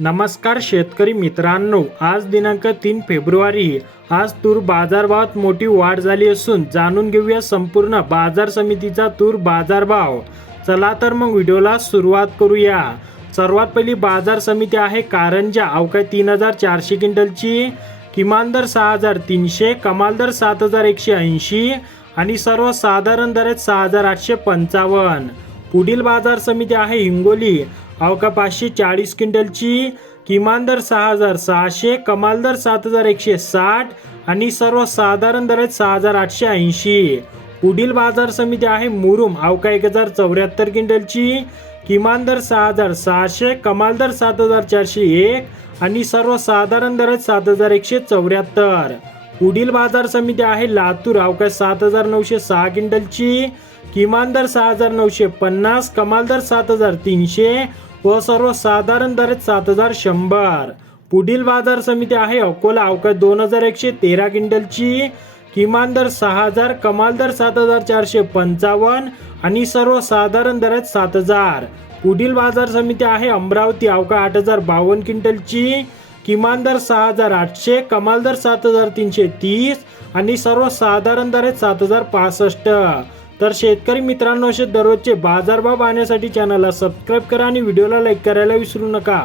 नमस्कार शेतकरी मित्रांनो आज दिनांक तीन फेब्रुवारी आज तूर बाजारभावात मोठी वाढ झाली असून जाणून घेऊया संपूर्ण बाजार समितीचा तूर बाजारभाव. चला तर मग व्हिडिओला सुरुवात करूया. सर्वात पहिली बाजार समिती आहे कारंजा अवकाय तीन हजार चारशे क्विंटलची किमान दर सहा हजार तीनशे कमाल दर सात हजार एकशे ऐंशी आणि सर्वसाधारण दर आहेत सहा हजार आठशे पंचावन्न. पुढील बाजार समिती आहे हिंगोली अवका पाचशे चाळीस क्विंटलची किमान दर सहा हजार सहाशे कमाल दर सात हजार एकशे साठ आणि सर्वसाधारण दर आहेत सहा हजार आठशे ऐंशी. पुढील बाजार समिती आहे मुरुम. अवका एक हजार चौऱ्याहत्तर क्विंटलची किमान दर सहा हजार सहाशे कमाल दर सात हजार चारशे एक आणि सर्वसाधारण दर आहेत सात हजार एकशे चौऱ्याहत्तर. पुढील बाजार समिती आहे लातूर. अवकाश सात हजार नऊशे सहा क्विंटलची. किमान दर सहा हजार नऊशे पन्नास कमाल दर सात हजार तीनशे व सर्वसाधारण दर सात हजार शंभर. पुढील बाजार समिती आहे अकोला. अवकाश दोन हजार एकशे तेरा क्विंटलची. किमान दर सहा हजार कमाल दर सात हजार चारशे पंचावन्न आणि सर्वसाधारण दर सात हजार. पुढील बाजार समिती आहे अमरावती. अवका आठ हजार बावन्न क्विंटलची. किमान दर सहा हजार आठशे कमाल दर सात हजार तीनशे तीस आणि सर्वसाधारण दर आहेत सात हजार पासष्ट. तर शेतकरी मित्रांनो असे दररोजचे बाजारभाव पाहण्यासाठी चॅनलला सबस्क्राईब करा आणि व्हिडिओला लाईक करायला विसरू नका.